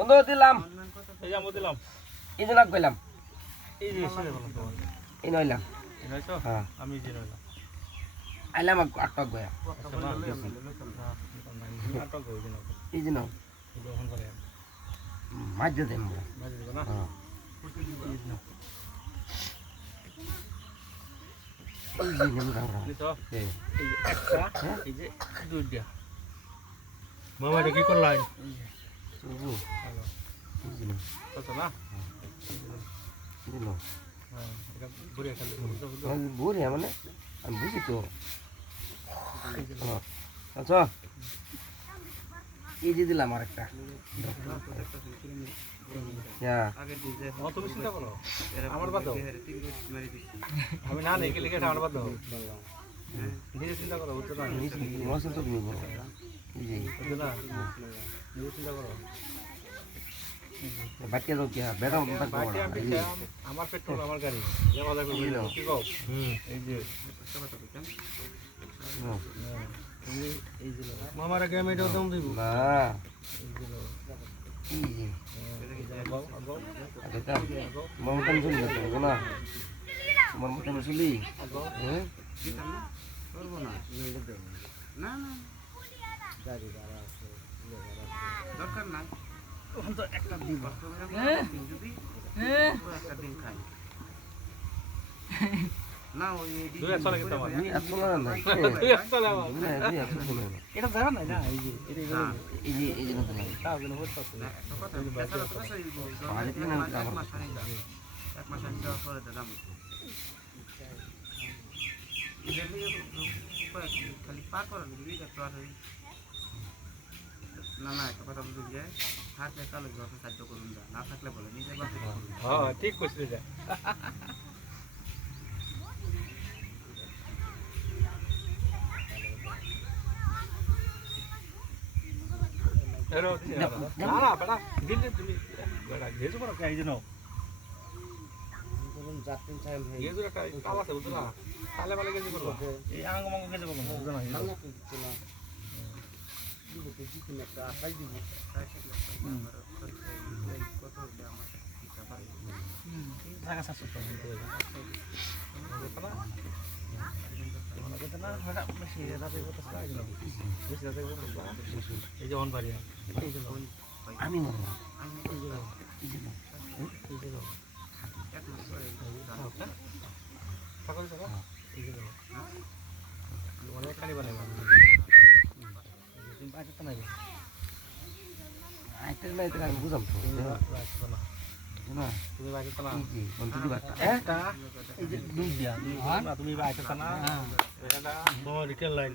বন্ধু দিলাম এই যে আমি দিলাম এই যে নাক কইলাম এই যে এই নইলাম হ্যাঁ আমি যে নইলাম আইলাম আটক গয়া আচ্ছা না নাটক হই দিন এই যে নাও মাছ না হ্যাঁ কি করলাই বুড়িয়া মানে আমি বুঝি তো। আচ্ছা এই যে দিলাম আর একটা আমি না নেই লিখে আমার বাদ নিজে চিন্তা করো বুঝছ না তো তুমি বলো এই যে বুঝছ না নিজে চিন্তা করো বাচ্চা দাও কি বেটা মতো থাকব না আমার পেট্রোল আমার গাড়ি। কি কও? এই যে তুমি এই যে মামার আগে আমি এটাও দাম দিব। না। যাচ্ছে না তোমার মতন হ্যাঁ এত না। না দুই একশো লাগে আমার। দুই দুই এত শোনো না এটা জানা নাই না? এই যে এই যে এই যে নতুন তাও যেন হতে পারতো না। পাহাড়ে থেকে নামতে আমার। না না একটা কথা বলতে যায় থাকলে তাহলে যত সাহায্য করুন যা না থাকলে বলে নিজের বাপে করুন। হ্যাঁ ঠিক কইছিস যা। এরো আমি অনেক খালি বানাই তুমি বাইরে তো নাই আইতে না আইতে আমি বুঝাম তো না তুমি বাইরে তো না এই যে বন্ধু বাটা একটা এই যে দুই দিয়া না তুমি বাইরে তো এটা তোমার রিটেল লাইন